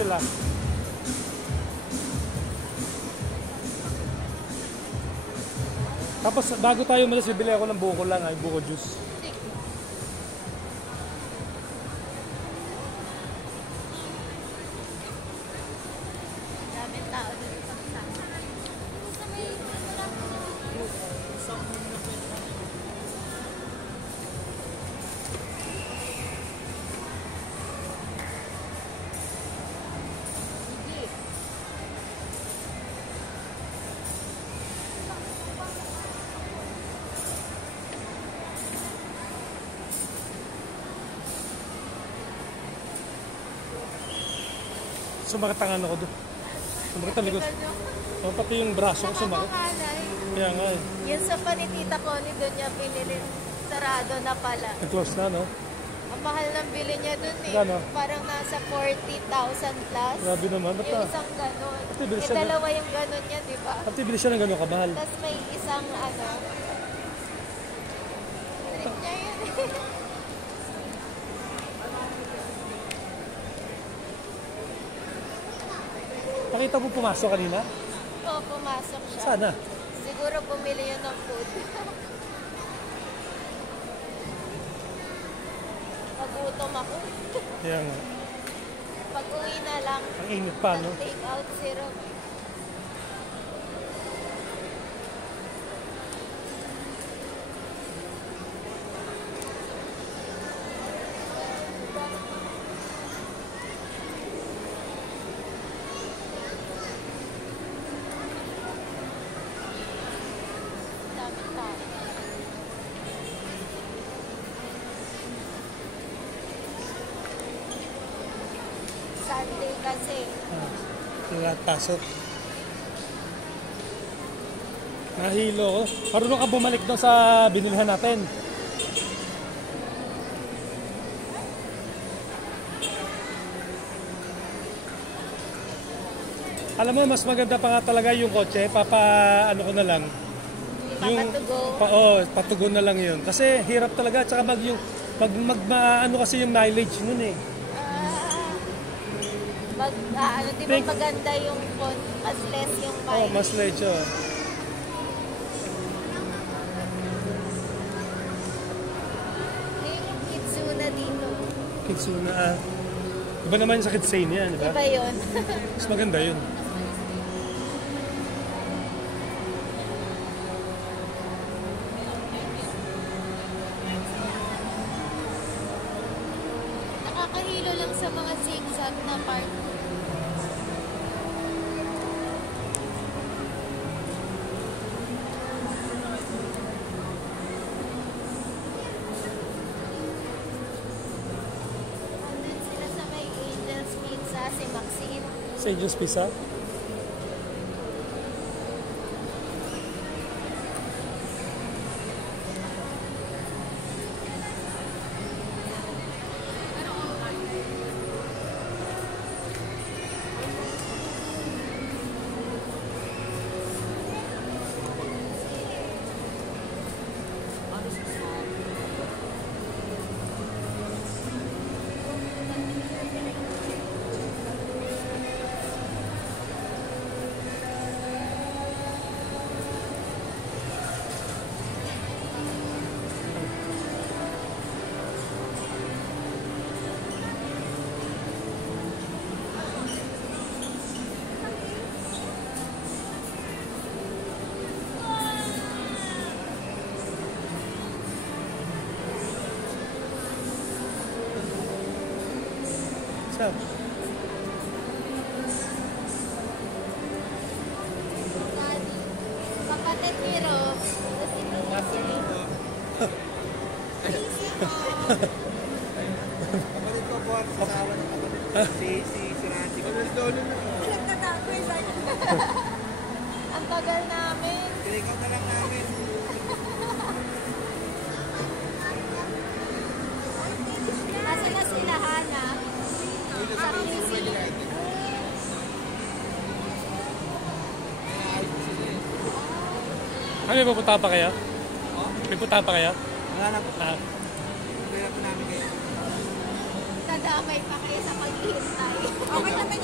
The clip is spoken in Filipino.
sila. Tapos bago tayo umalis, bibili ako ng buko lang, ay buko juice. Daming tao dito sa kasama. Sumakit ang ano ko doon. Sumakit ang likod. Oh, pati yung braso ko sumakit. Kaya nga eh. Yan sa panitita ko ni doon niya pinili. Sarado na pala. Nag-close na, no? Ang mahal ng bili niya doon eh. Gano? Parang nasa 40,000 plus. Grabe naman. Ba't Yung isang ganon. bilis Eh, siya dalawa yung ganon niya, di ba? Pati bilis siya ng gano'ng kamahal. Tapos may isang ano. Trip niya yun eh. Nakita mo pumasok kanina? Oo, pumasok siya. Sana. Siguro bumili yun ng food. Pagutom ako. Kaya nga. Pag uwi na lang, Ang init pa, no? take out syrup. Daming tao. Sunday kasi. Lahat pasok. Nahilo ko. Marunong ka bumalik doon sa binilhan natin. Alam mo, mas maganda pa nga talaga yung kotse. Ano ko na lang. Patugo na lang yun. Kasi hirap talaga. Tsaka ano kasi yung mileage nun eh. Di ba maganda yung mas less yung mileage? Mas less yun. Yung Kitsuna dito. Kitsuna. Iba naman sa Kitsane yan, di ba? Iba yun. Mas maganda yun. Nakakahilo lang sa mga zigzag na part. Andun sila sa may Angel's Pizza, si Maxine. Sa Angel's Pizza. Saan? Kapatid ni Rob. Kapatid ko po, kasawa ng kapatid. Si Randy. Kapatid ko nun. Ang tagal namin. Pinikot na lang namin. Kasi na sila Hana. Sa QC. May pupunta pa kaya? May pupunta pa kaya? Wala na po. Pwede po namin kayo. Nadamay pa kayo sa paghihintay. Okay naman